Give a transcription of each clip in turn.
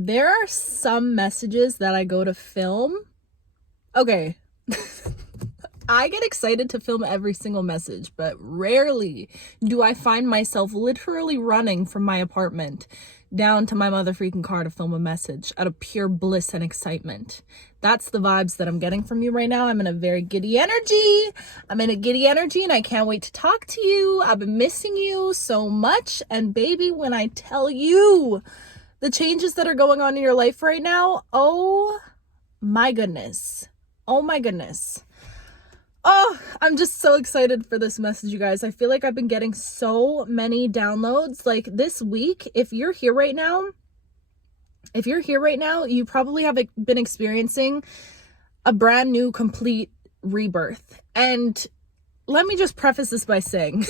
There are some messages that I go to film. Okay. I get excited to film every single message, but rarely do I find myself literally running from my apartment down to my mother freaking car to film a message out of pure bliss and excitement. That's the vibes that I'm getting from you right now. I'm in a very giddy energy. I'm in a giddy energy and I can't wait to talk to you. I've been missing you so much. And baby, when I tell you the changes that are going on in your life right now, oh my goodness. Oh my goodness. Oh, I'm just so excited for this message, you guys. I feel like I've been getting so many downloads. Like this week, if you're here right now, you probably have been experiencing a brand new, complete rebirth. And let me just preface this by saying,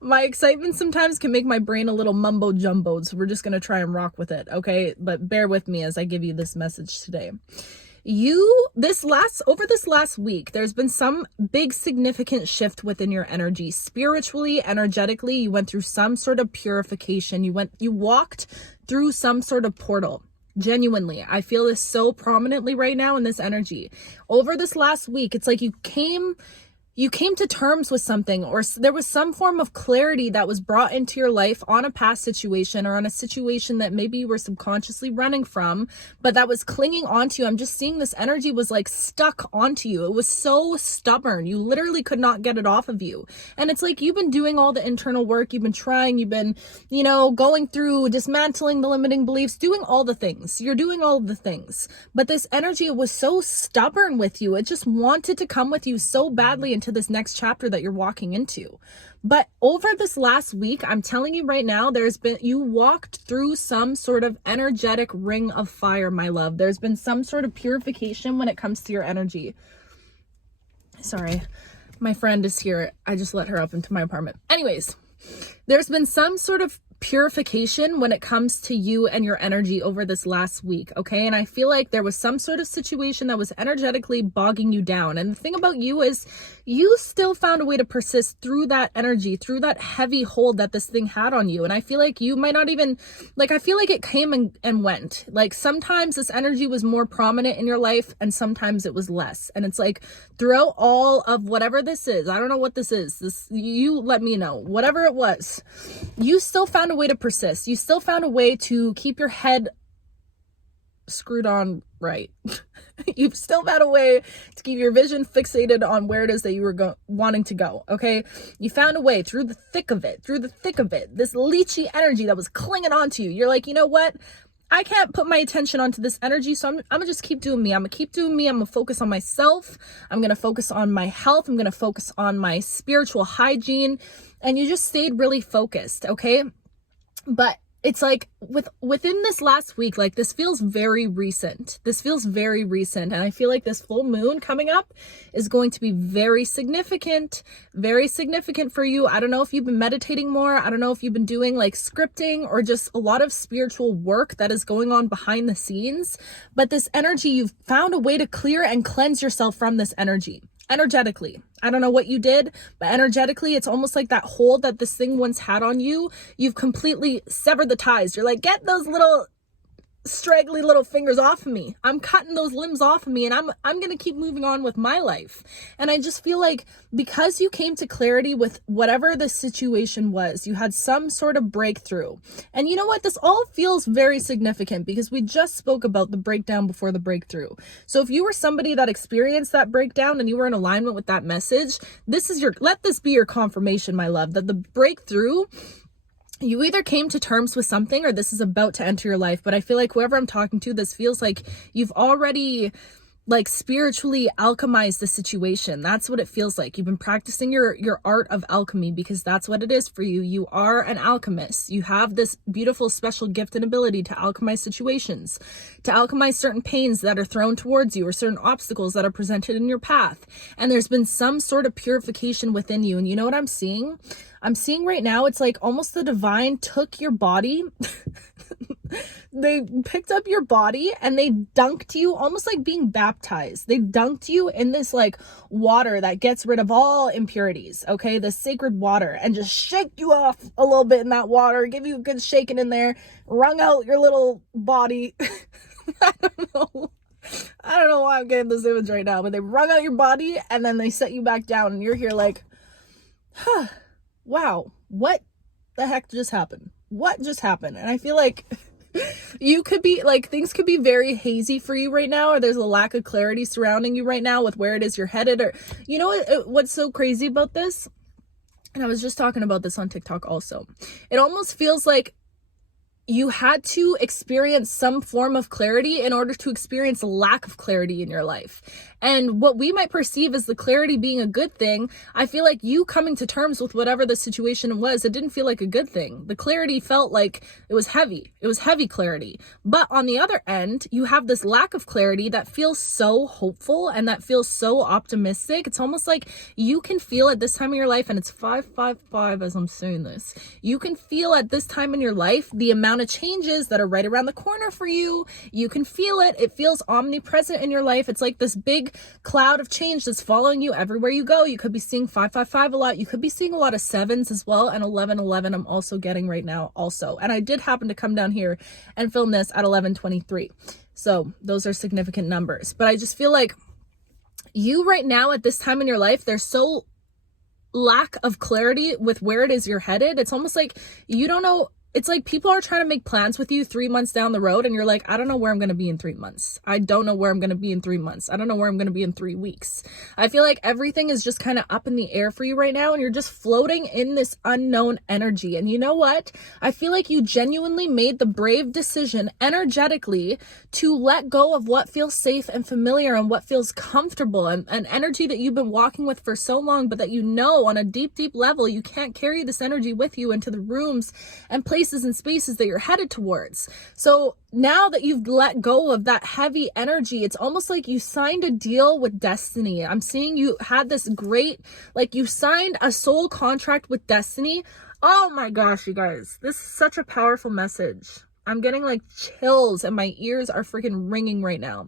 my excitement sometimes can make my brain a little mumbo jumbo. So we're just going to try and rock with it. Okay. But bear with me as I give you this message today. Over this last week, there's been some big significant shift within your energy. Spiritually, energetically, you went through some sort of purification. You walked through some sort of portal. Genuinely, I feel this so prominently right now in this energy. Over this last week, it's like you came to terms with something, or there was some form of clarity that was brought into your life on a past situation or on a situation that maybe you were subconsciously running from, but that was clinging onto you. I'm just seeing this energy was like stuck onto you. It was so stubborn. You literally could not get it off of you. And it's like you've been doing all the internal work. You've been trying. You've been, going through dismantling the limiting beliefs, doing all the things. You're doing all of the things. But this energy was so stubborn with you. It just wanted to come with you so badly into this next chapter that you're walking into. But over this last week, I'm telling you right now, you walked through some sort of energetic ring of fire, my love. There's been some sort of purification when it comes to your energy. Sorry, my friend is here. I just let her up into my apartment. Anyways, there's been some sort of purification when it comes to you and your energy over this last week, okay? And I feel like there was some sort of situation that was energetically bogging you down. And the thing about you is you still found a way to persist through that energy, through that heavy hold that this thing had on you. And I feel like you might not even, I feel like it came and went. Like sometimes this energy was more prominent in your life and sometimes it was less. And it's like throughout all of whatever this is, I don't know what this is, you let me know, whatever it was, you still found a way to persist. You still found a way to keep your head screwed on right. You've still found a way to keep your vision fixated on where it is that you were wanting to go, okay? You found a way through the thick of it, this leechy energy that was clinging onto you. You're like, you know what? I can't put my attention onto this energy, so I'm gonna just keep doing me. I'm gonna focus on myself. I'm gonna focus on my health. I'm gonna focus on my spiritual hygiene. And you just stayed really focused, okay? But it's like within this last week, like this feels very recent. And I feel like this full moon coming up is going to be very significant for you. I don't know if you've been meditating more. I don't know if you've been doing like scripting or just a lot of spiritual work that is going on behind the scenes. But this energy, you've found a way to clear and cleanse yourself from this energy. Energetically, I don't know what you did, but energetically, it's almost like that hold that this thing once had on you, you've completely severed the ties. You're like, get those little straggly little fingers off of me. I'm cutting those limbs off of me and I'm going to keep moving on with my life. And I just feel like because you came to clarity with whatever the situation was, you had some sort of breakthrough. And you know what? This all feels very significant because we just spoke about the breakdown before the breakthrough. So if you were somebody that experienced that breakdown and you were in alignment with that message, let this be your confirmation, my love, that the breakthrough, you either came to terms with something or this is about to enter your life. But I feel like whoever I'm talking to, this feels like you've already spiritually alchemized the situation. That's what it feels like. You've been practicing your art of alchemy because that's what it is for you. You are an alchemist. You have this beautiful special gift and ability to alchemize situations, to alchemize certain pains that are thrown towards you or certain obstacles that are presented in your path. And there's been some sort of purification within you. And you know what I'm seeing? I'm seeing right now, it's like almost the divine took your body. they picked up your body and they dunked you, almost like being baptized. They dunked you in this like water that gets rid of all impurities, okay? The sacred water, and just shake you off a little bit in that water, give you a good shaking in there, wrung out your little body. I don't know why I'm getting this image right now, but they wrung out your body and then they set you back down and you're here like, wow, what the heck just happened? What just happened? And I feel like you could be like, things could be very hazy for you right now, or there's a lack of clarity surrounding you right now with where it is you're headed, or you know what's so crazy about this? And I was just talking about this on TikTok also. It almost feels like you had to experience some form of clarity in order to experience a lack of clarity in your life. And what we might perceive as the clarity being a good thing, I feel like you coming to terms with whatever the situation was, it didn't feel like a good thing. The clarity felt like it was heavy. It was heavy clarity. But on the other end, you have this lack of clarity that feels so hopeful and that feels so optimistic. It's almost like you can feel at this time in your life, and it's 555 as I'm saying this, you can feel at this time in your life the amount of changes that are right around the corner for you. You can feel it. It feels omnipresent in your life. It's like this big cloud of change that's following you everywhere you go. You could be seeing 555 a lot. You could be seeing a lot of sevens as well, and 1111 I'm also getting right now also. And I did happen to come down here and film this at 11:23. So those are significant numbers. But I just feel like you right now at this time in your life, there's so lack of clarity with where it is you're headed. It's almost like you don't know. It's like people are trying to make plans with you 3 months down the road and you're like, I don't know where I'm going to be in 3 months. I don't know where I'm going to be in 3 months. I don't know where I'm going to be in 3 weeks. I feel like everything is just kind of up in the air for you right now and you're just floating in this unknown energy. And you know what? I feel like you genuinely made the brave decision energetically to let go of what feels safe and familiar and what feels comfortable, and an energy that you've been walking with for so long, but that you know on a deep, deep level, you can't carry this energy with you into the rooms and places and spaces that you're headed towards. So now that you've let go of that heavy energy, it's almost like you signed a deal with destiny. I'm seeing you had this great, like you signed a soul contract with destiny. Oh my gosh, you guys, this is such a powerful message. I'm getting like chills and my ears are freaking ringing right now.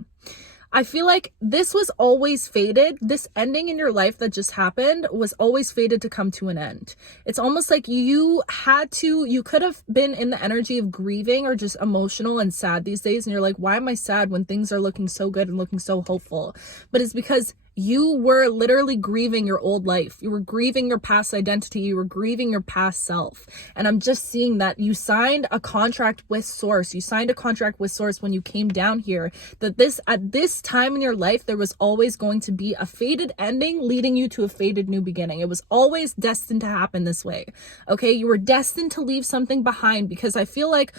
I feel like this was always fated. This ending in your life that just happened was always fated to come to an end. It's almost like you could have been in the energy of grieving or just emotional and sad these days. And you're like, why am I sad when things are looking so good and looking so hopeful? But it's because you were literally grieving your old life. You were grieving your past identity. You were grieving your past self. And I'm just seeing that you signed a contract with Source. You signed a contract with Source when you came down here, that at this time in your life, there was always going to be a fated ending leading you to a fated new beginning. It was always destined to happen this way. Okay. You were destined to leave something behind, because I feel like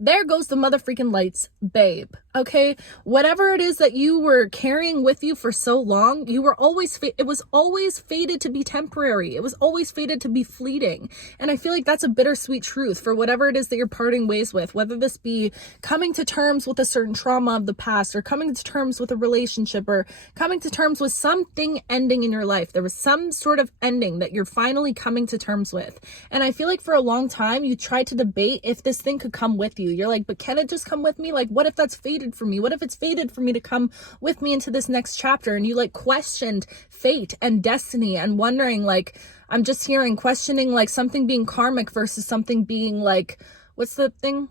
there goes the mother freaking lights, babe. Okay. Whatever it is that you were carrying with you for so long, it was always fated to be temporary. It was always fated to be fleeting. And I feel like that's a bittersweet truth for whatever it is that you're parting ways with, whether this be coming to terms with a certain trauma of the past, or coming to terms with a relationship, or coming to terms with something ending in your life. There was some sort of ending that you're finally coming to terms with. And I feel like for a long time, you tried to debate if this thing could come with you. You're like, but can it just come with me? Like, what if that's fated for me? What if it's fated for me to come with me into this next chapter? And you like questioned fate and destiny and wondering, like, I'm just hearing questioning like something being karmic versus something being like, what's the thing?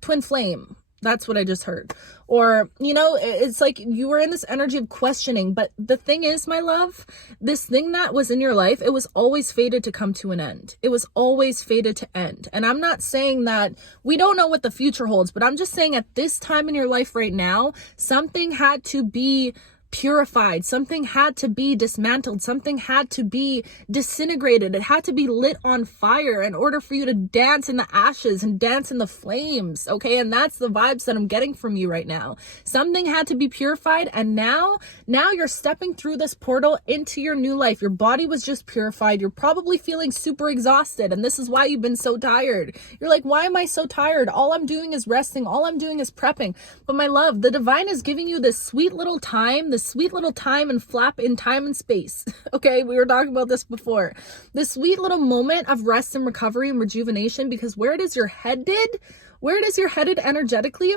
Twin flame. That's what I just heard. Or, you know, it's like you were in this energy of questioning. But the thing is, my love, this thing that was in your life, it was always fated to come to an end. It was always fated to end. And I'm not saying that we don't know what the future holds, but I'm just saying at this time in your life right now, something had to be purified. Something had to be dismantled. Something had to be disintegrated. It had to be lit on fire in order for you to dance in the ashes and dance in the flames. Okay. And that's the vibes that I'm getting from you right now. Something had to be purified. And now you're stepping through this portal into your new life. Your body was just purified. You're probably feeling super exhausted. And this is why you've been so tired. You're like, why am I so tired? All I'm doing is resting. All I'm doing is prepping. But my love, the divine is giving you this sweet little time, this this sweet little time and flap in time and space. Okay, we were talking about this before. This sweet little moment of rest and recovery and rejuvenation, because where it is you're headed energetically,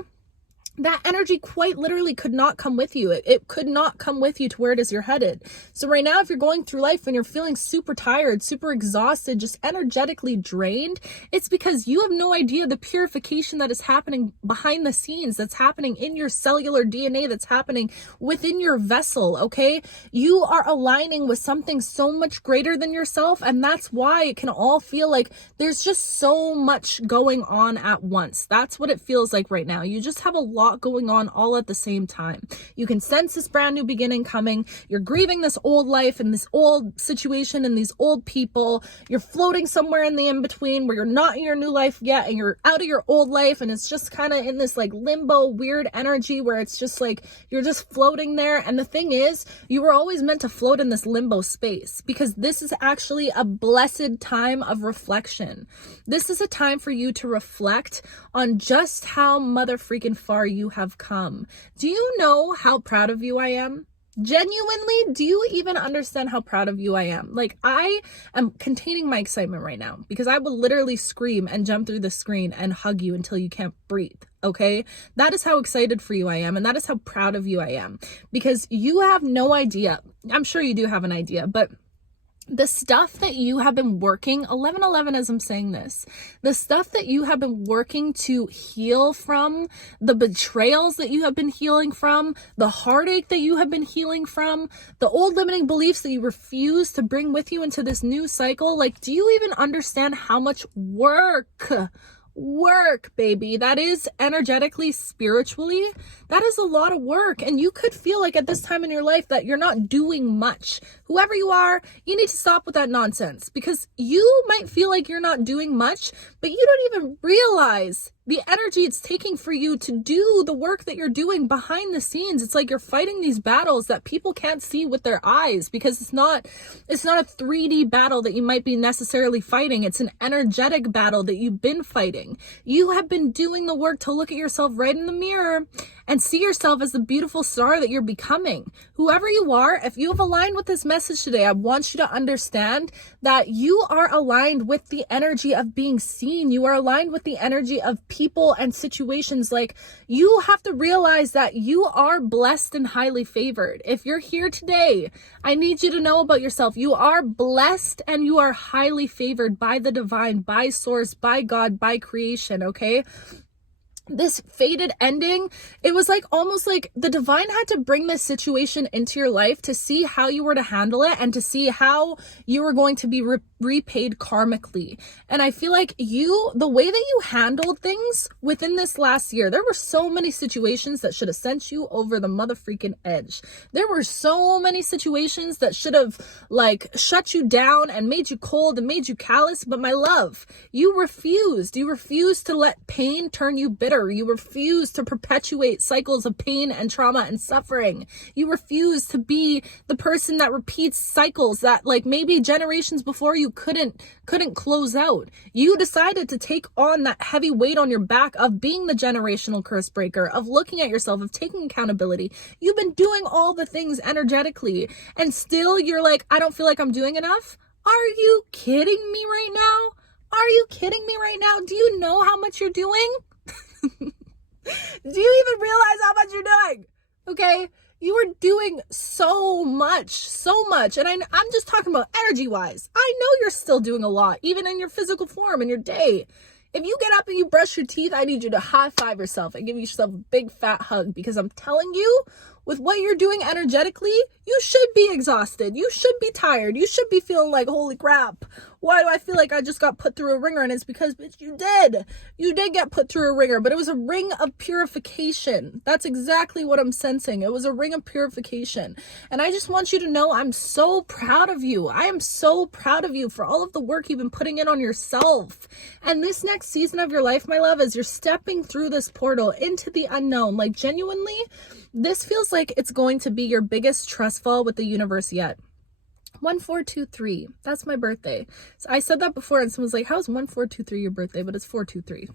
that energy quite literally could not come with you. It could not come with you to where it is you're headed. So right now, if you're going through life and you're feeling super tired, super exhausted, just energetically drained, it's because you have no idea the purification that is happening behind the scenes, that's happening in your cellular DNA, that's happening within your vessel, okay? You are aligning with something so much greater than yourself, and that's why it can all feel like there's just so much going on at once. That's what it feels like right now. You just have a lot going on all at the same time. You can sense this brand new beginning coming. You're grieving this old life and this old situation and these old people. You're floating somewhere in the in-between where you're not in your new life yet and you're out of your old life, and it's just kind of in this like limbo weird energy where it's just like you're just floating there. And the thing is, you were always meant to float in this limbo space, because this is actually a blessed time of reflection. This is a time for you to reflect on just how mother freaking far you have come. Do you know how proud of you I am? Genuinely, do you even understand how proud of you I am? Like, I am containing my excitement right now, because I will literally scream and jump through the screen and hug you until you can't breathe. Okay, that is how excited for you I am, and that is how proud of you I am, because you have no idea. I'm sure you do have an idea, but the stuff that you have been working, 1111 as I'm saying this, the stuff that you have been working to heal from, the betrayals that you have been healing from, the heartache that you have been healing from, the old limiting beliefs that you refuse to bring with you into this new cycle, like, do you even understand how much work, baby, that is energetically, spiritually? That is a lot of work. And you could feel like at this time in your life that you're not doing much. Whoever you are, you need to stop with that nonsense, because you might feel like you're not doing much, but you don't even realize the energy it's taking for you to do the work that you're doing behind the scenes. It's like you're fighting these battles that people can't see with their eyes, because it's not a 3D battle that you might be necessarily fighting. It's an energetic battle that you've been fighting. You have been doing the work to look at yourself right in the mirror and see yourself as the beautiful star that you're becoming. Whoever you are, if you have aligned with this message today, I want you to understand that you are aligned with the energy of being seen. You are aligned with the energy of people and situations. Like, you have to realize that you are blessed and highly favored. If you're here today, I need you to know about yourself. You are blessed and you are highly favored by the divine, by source, by God, by creation, okay? This fated ending, it was like almost like the divine had to bring this situation into your life to see how you were to handle it and to see how you were going to be repaid karmically. And I feel like the way that you handled things within this last year, there were so many situations that should have sent you over the mother freaking edge. There were so many situations that should have like shut you down and made you cold and made you callous. But my love, you refused. You refused to let pain turn you bitter. You refuse to perpetuate cycles of pain and trauma and suffering. You refuse to be the person that repeats cycles that like maybe generations before you couldn't close out. You decided to take on that heavy weight on your back of being the generational curse breaker, of looking at yourself, of taking accountability. You've been doing all the things energetically, and still you're like, I don't feel like I'm doing enough. Are you kidding me right now? Are you kidding me right now? Do you know how much you're doing? Do you even realize how much you're doing? Okay, you are doing so much. And I'm just talking about energy wise. I know you're still doing a lot, even in your physical form in your day. If you get up and you brush your teeth, I need you to high five yourself and give yourself a big fat hug, because I'm telling you, with what you're doing energetically, you should be exhausted. You should be tired. You should be feeling like, holy crap, why do I feel like I just got put through a ringer? And it's because, bitch, you did. You did get put through a ringer, but it was a ring of purification. That's exactly what I'm sensing. It was a ring of purification. And I just want you to know I'm so proud of you. I am so proud of you for all of the work you've been putting in on yourself. And this next season of your life, my love, as you're stepping through this portal into the unknown, like genuinely, this feels like it's going to be your biggest trust fall with the universe yet. 1423, that's my birthday. So I said that before and someone's like, how's 1423 your birthday? But it's 423.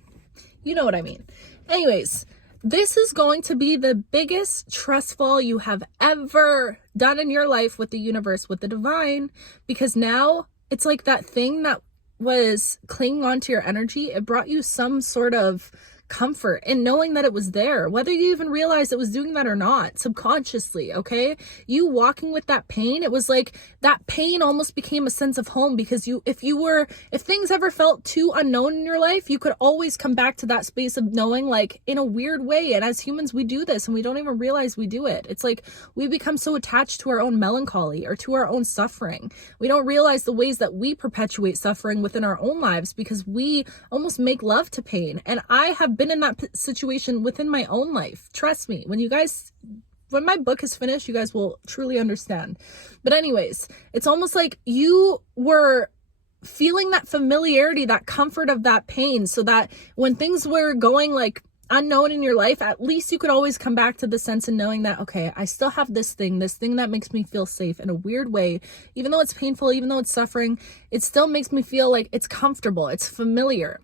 You know what I mean. Anyways, This is going to be the biggest trust fall you have ever done in your life with the universe, with the divine, because now it's like that thing that was clinging onto your energy. It brought you some sort of comfort in knowing that it was there, whether you even realized it was doing that or not, subconsciously. Okay, you walking with that pain, it was like that pain almost became a sense of home, because if things ever felt too unknown in your life, you could always come back to that space of knowing, like, in a weird way. And as humans, we do this and we don't even realize we do it. It's like we become so attached to our own melancholy or to our own suffering. We don't realize the ways that we perpetuate suffering within our own lives, because we almost make love to pain. And I have been in that situation within my own life. Trust me, when my book is finished, you guys will truly understand. But anyways, it's almost like you were feeling that familiarity, that comfort of that pain, so that when things were going like unknown in your life, at least you could always come back to the sense of knowing that, okay, I still have this thing that makes me feel safe in a weird way. Even though it's painful, even though it's suffering, it still makes me feel like it's comfortable, it's familiar.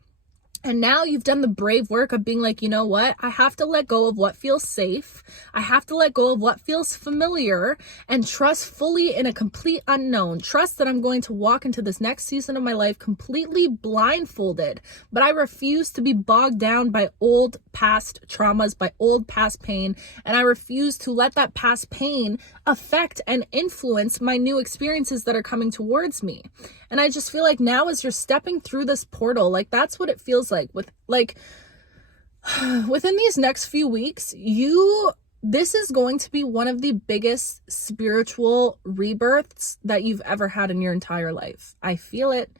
And now you've done the brave work of being like, you know what? I have to let go of what feels safe. I have to let go of what feels familiar and trust fully in a complete unknown. Trust that I'm going to walk into this next season of my life completely blindfolded. But I refuse to be bogged down by old past traumas, by old past pain. And I refuse to let that past pain affect and influence my new experiences that are coming towards me. And I just feel like now, as you're stepping through this portal, like that's what it feels like within these next few weeks, this is going to be one of the biggest spiritual rebirths that you've ever had in your entire life. I feel it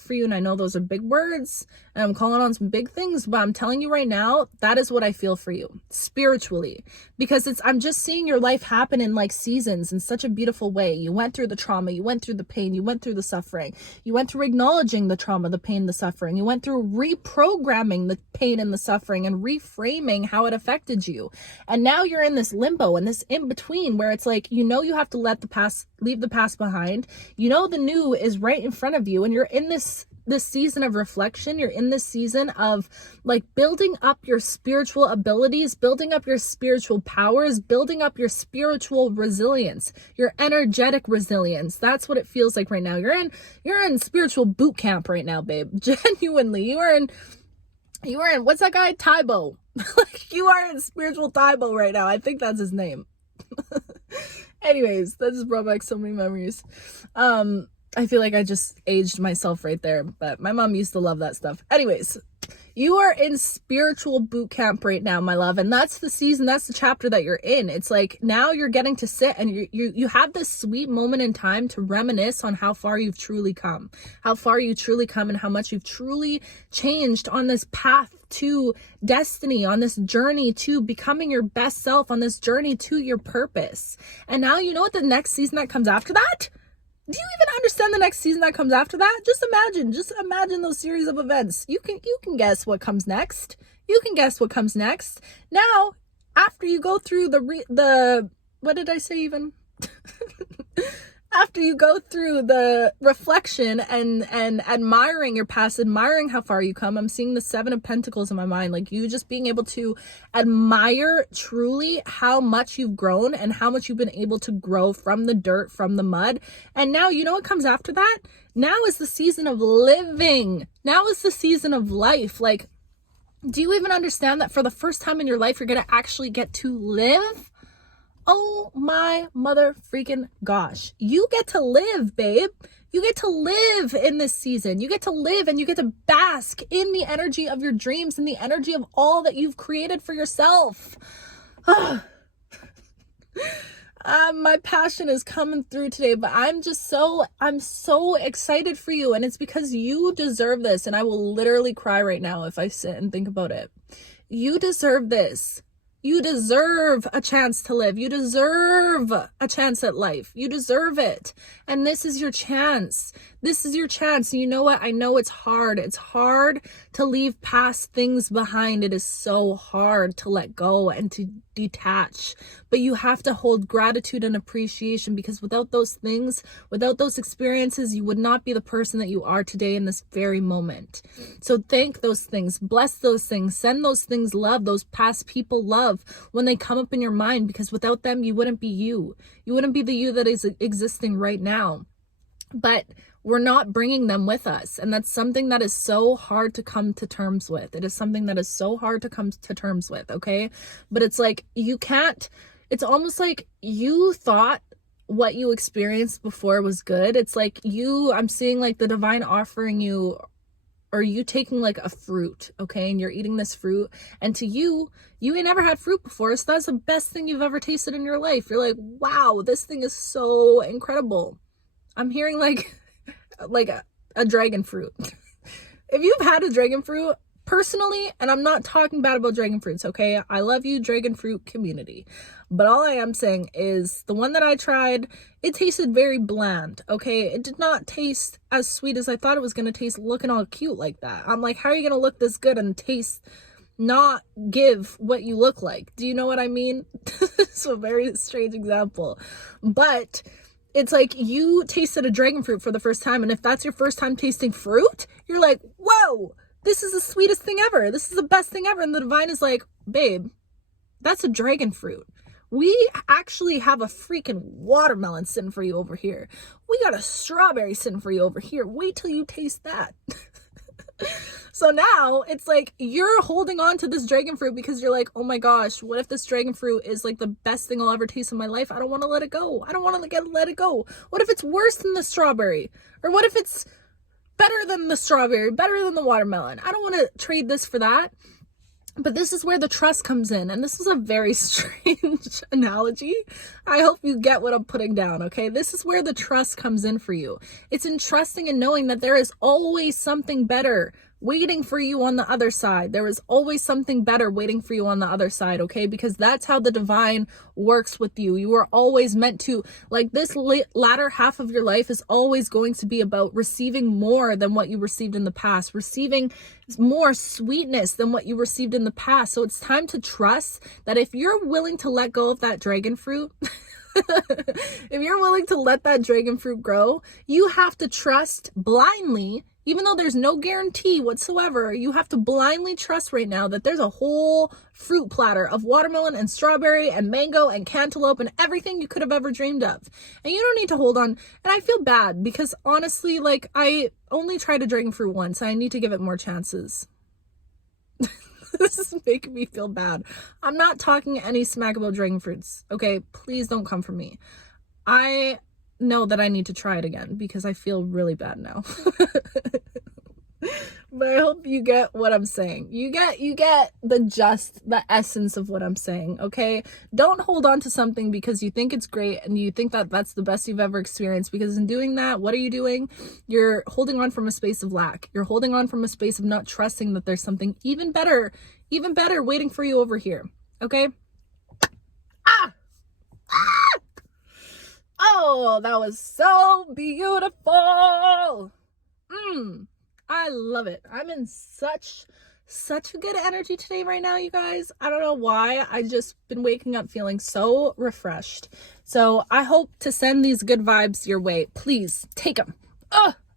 for you. And I know those are big words and I'm calling on some big things, but I'm telling you right now, that is what I feel for you spiritually, because I'm just seeing your life happen in like seasons in such a beautiful way. You went through the trauma, you went through the pain, you went through the suffering, you went through acknowledging the trauma, the pain, the suffering, you went through reprogramming the pain and the suffering and reframing how it affected you. And now you're in this limbo and this in between where it's like, you have to leave the past behind. The new is right in front of you, and you're in this season of reflection. You're in this season of like building up your spiritual abilities, building up your spiritual powers, building up your spiritual resilience, your energetic resilience. That's what it feels like right now. You're in spiritual boot camp right now, babe. Genuinely, you are in what's that guy? Taibo. Like, you are in spiritual Taibo right now. I think that's his name. Anyways, that just brought back so many memories. I feel like I just aged myself right there, but my mom used to love that stuff. Anyways, you are in spiritual boot camp right now, my love, and that's the season, that's the chapter that you're in. It's like now you're getting to sit and you have this sweet moment in time to reminisce on how far you've truly come, and how much you've truly changed on this path to destiny, on this journey to becoming your best self, on this journey to your purpose. And now you know what the next season that comes after that? Do you even understand the next season that comes after that? Just imagine those series of events. You can guess what comes next. Now, after you go through the what did I say even? After you go through the reflection and admiring your past, admiring how far you come, I'm seeing the 7 of Pentacles in my mind, like you just being able to admire truly how much you've grown and how much you've been able to grow from the dirt, from the mud. And now, you know what comes after that? Now is the season of living. Now is the season of life. Like, do you even understand that for the first time in your life, you're going to actually get to live? Oh my mother freaking gosh. You get to live, babe. You get to live in this season. You get to live and you get to bask in the energy of your dreams and the energy of all that you've created for yourself. My passion is coming through today, but I'm so excited for you. And it's because you deserve this. And I will literally cry right now if I sit and think about it. You deserve this. You deserve a chance to live. You deserve a chance at life. You deserve it. And this is your chance. This is your chance. You know what? I know it's hard. It's hard to leave past things behind. It is so hard to let go and to detach. But you have to hold gratitude and appreciation, because without those things, without those experiences, you would not be the person that you are today in this very moment. So thank those things, bless those things, send those things love, those past people love when they come up in your mind, because without them, you wouldn't be you. You wouldn't be the you that is existing right now. But we're not bringing them with us. And that's something that is so hard to come to terms with. It is something that is so hard to come to terms with, okay? But it's like, you can't, it's almost like you thought what you experienced before was good. It's like I'm seeing like the divine offering you, or you taking like a fruit, okay? And you're eating this fruit, and to you ain't never had fruit before. So that's the best thing you've ever tasted in your life. You're like, wow, this thing is so incredible. I'm hearing like a dragon fruit. If you've had a dragon fruit, personally, and I'm not talking bad about dragon fruits, okay? I love you, dragon fruit community. But all I am saying is the one that I tried, it tasted very bland, okay? It did not taste as sweet as I thought it was going to taste, looking all cute like that. I'm like, how are you going to look this good and taste, not give what you look like? Do you know what I mean? It's a very strange example. But it's like you tasted a dragon fruit for the first time, and if that's your first time tasting fruit, you're like, whoa, this is the sweetest thing ever. This is the best thing ever. And the divine is like, babe, that's a dragon fruit. We actually have a freaking watermelon sitting for you over here. We got a strawberry sitting for you over here. Wait till you taste that. So now it's like you're holding on to this dragon fruit because you're like, oh my gosh, what if this dragon fruit is like the best thing I'll ever taste in my life? I don't want to let it go. I don't want to let it go. What if it's worse than the strawberry? Or what if it's better than the strawberry, better than the watermelon? I don't want to trade this for that. But this is where the trust comes in. And this is a very strange analogy. I hope you get what I'm putting down, okay? This is where the trust comes in for you. It's in trusting and knowing that there is always something better waiting for you on the other side. There is always something better waiting for you on the other side, okay? Because that's how the divine works with you. You are always meant to, like, this latter half of your life is always going to be about receiving more than what you received in the past, receiving more sweetness than what you received in the past. So it's time to trust that if you're willing to let go of that dragon fruit, if you're willing to let that dragon fruit grow, you have to trust blindly. Even though there's no guarantee whatsoever, you have to blindly trust right now that there's a whole fruit platter of watermelon and strawberry and mango and cantaloupe and everything you could have ever dreamed of. And you don't need to hold on. And I feel bad because honestly, like, I only tried a dragon fruit once. I need to give it more chances. This is making me feel bad. I'm not talking any smack about dragon fruits. Okay, please don't come for me. I know that I need to try it again because I feel really bad now. But I hope you get what I'm saying. You get the essence of what I'm saying, okay? Don't hold on to something because you think it's great and you think that that's the best you've ever experienced, because in doing that, what are you doing? You're holding on from a space of lack. You're holding on from a space of not trusting that there's something even better waiting for you over here, okay? Oh, that was so beautiful. I love it. I'm in such a good energy today right now, you guys. I don't know why. I just been waking up feeling so refreshed. So I hope to send these good vibes your way. Please take them.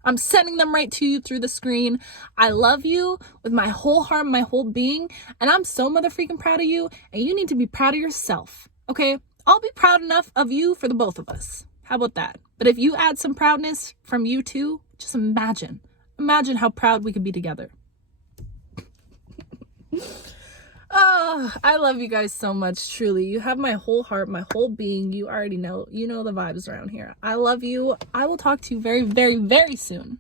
I'm sending them right to you through the screen. I love you with my whole heart, my whole being. And I'm so motherfreaking proud of you. And you need to be proud of yourself. Okay? I'll be proud enough of you for the both of us. How about that? But if you add some proudness from you too, just imagine how proud we could be together. Oh, I love you guys so much, truly. You have my whole heart, my whole being. You already know. You know the vibes around here. I love you. I will talk to you very, very, very soon.